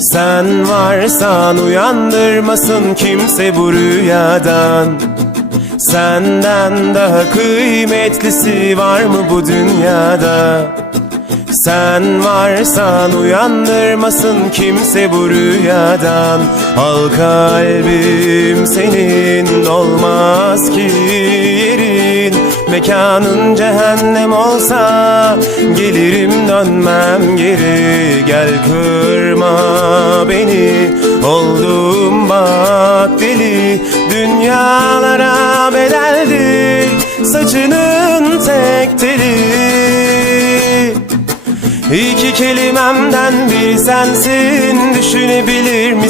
Sen varsan uyandırmasın kimse bu rüyadan. Senden daha kıymetlisi var mı bu dünyada? Sen varsan uyandırmasın kimse bu rüyadan. Al kalbim senin olmaz ki Mekanın cehennem olsa Gelirim dönmem geri Gel kırma beni. Oldum bak deli Dünyalara bedeldir Saçının tek teli. İki kelimemden biri sensin Düşünebilir misin